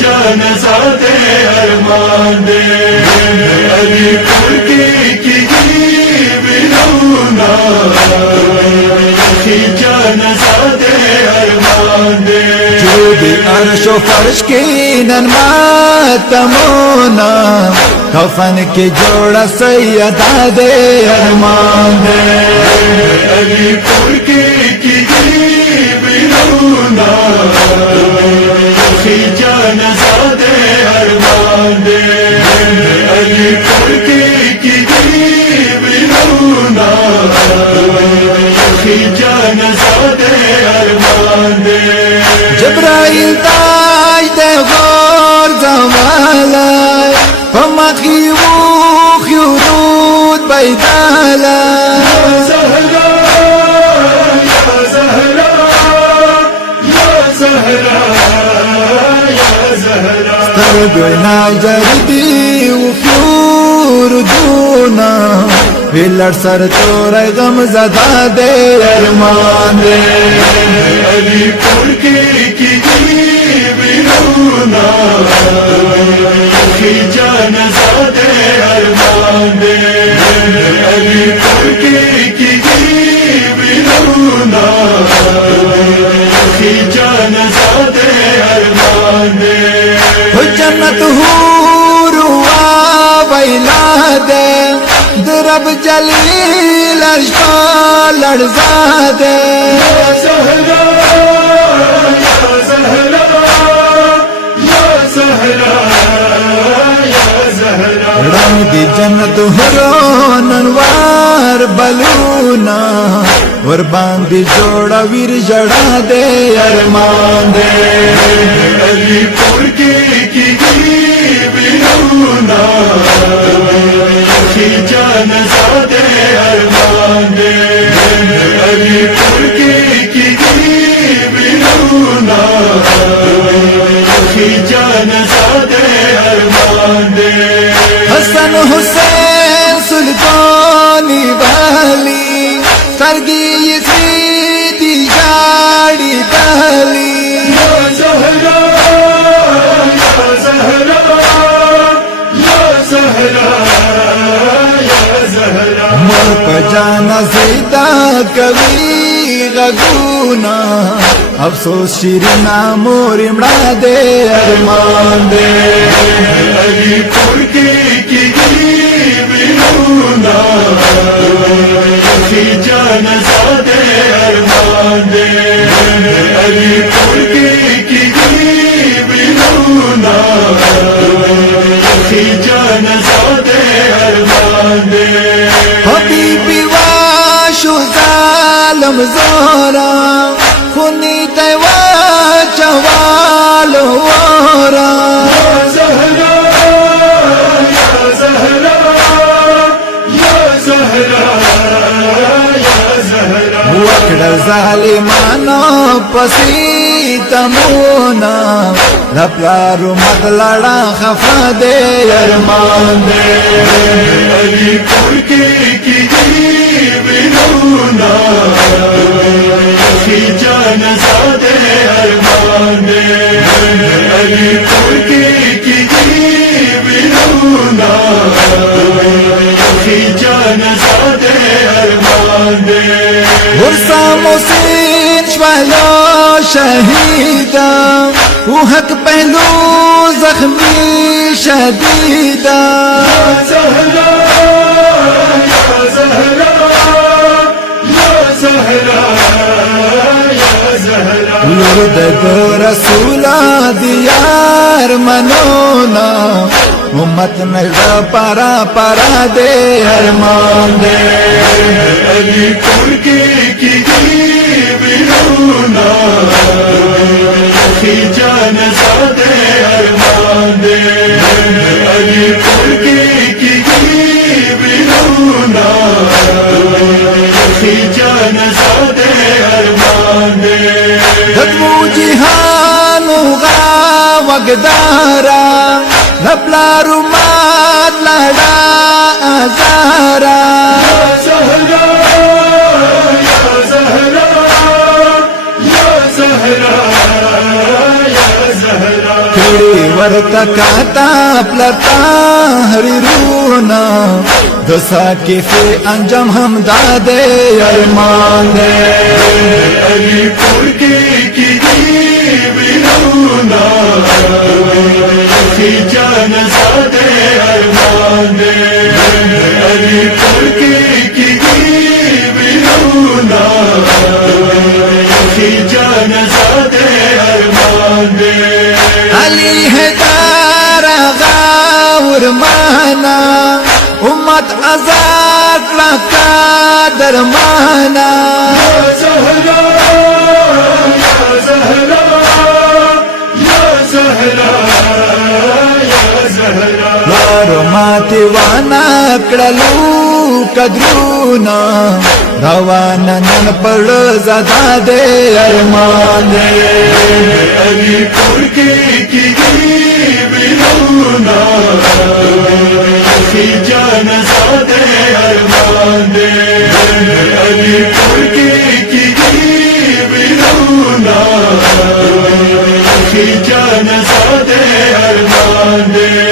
جان زادے ارمان دے علی پور کی برونا جان زادے ارمان دے جو بھی عرش و فرش کی نن ماتمونا کفن کی جوڑا سیدہ دے ارمان دے علی پور کی برونا جان زادے ارمان دے علی پور کی برونا جان زادے ارمان دے جبرائیل تاج دے غور زوالای فمخی ووخ یورود بیدالای زہرا یا زہرا یا زہرا یا زہرا سترگونا جردی وفیور دونا ویلر سر تور غم زدہ دے ارمان دے علی پور کی برونا جان زادے ارمان دے علی پور کی برونا جان زادے ارمان دے جنت حور وا ویلا دے درب جلیل اشفا لرزا دے زہرا یا زہرا یا زہرا یا زہرا رنگ دی جنت حرون انوار بلونا وربان دی جوڑا ویر جڑا دے ارمان دے علی پور کی برونا جان زادے ارمان دے علی پور کی برونا جان زادے ارمان دے حسن حسین سلطانی والی سرگی سیدی جاڑی دہلی یا زہرا یا زہرا یا زہرا یا زہرا مور پجانا زیدہ کبھی غگونا افسوس شیرنا مور امڑا دے ارمان دے علی پور کی برونا جان زادے ارمان دے علی پور کی برونا جان زادے ارمان دے حبیبی واشو ظالم زورا خونی تیوا چوالو ورا زہرا یا زہرا یا زہرا یا زہرا وکڑ ظالمانو پسی تمونا لپلارو مدلڑا خفا دے ارمان دے علی پور کی برونا جان زادے ارمان دے علی پور کی برونا جان زادے ارمان دے ورسا مسین شوالو شہیدہ وہ حق پہلو زخمی شدیدہ زہرا یا زہرا یا زہرا یا زہرا لرد دو رسولہ دیار منونا امت نگا پارا پارا دے ارمان دے علی پور کی برونا جان زادے ارمان دے علی پور کی برونا جان زادے ارمان دے دھمو جہانو غا وگدارا لپلارو مات لڑا آزارا زہرا یا زہرا یا زہرا یا زہرا کھڑی ورتکاتا پلتا حریرونا دسا کی فی انجام ہم دادے ارمان دے علی پور کی بیرونا کی جان زادے ارمان دے علی پور کی بیرونا کی جان زادے ارمان دے علی ہے دارا غاور مانا امت ازاد لکا درمانا یا زہرا یا زہرا یا زہرا یا زہرا لارو ماتی وانا کڑلو قدرونا روانا نن پڑ زدا دے ارمان دے علی پور کی بیرونا کی جان زادے ارمان دے علی پور کی بیرونا کی جان زادے ارمان دے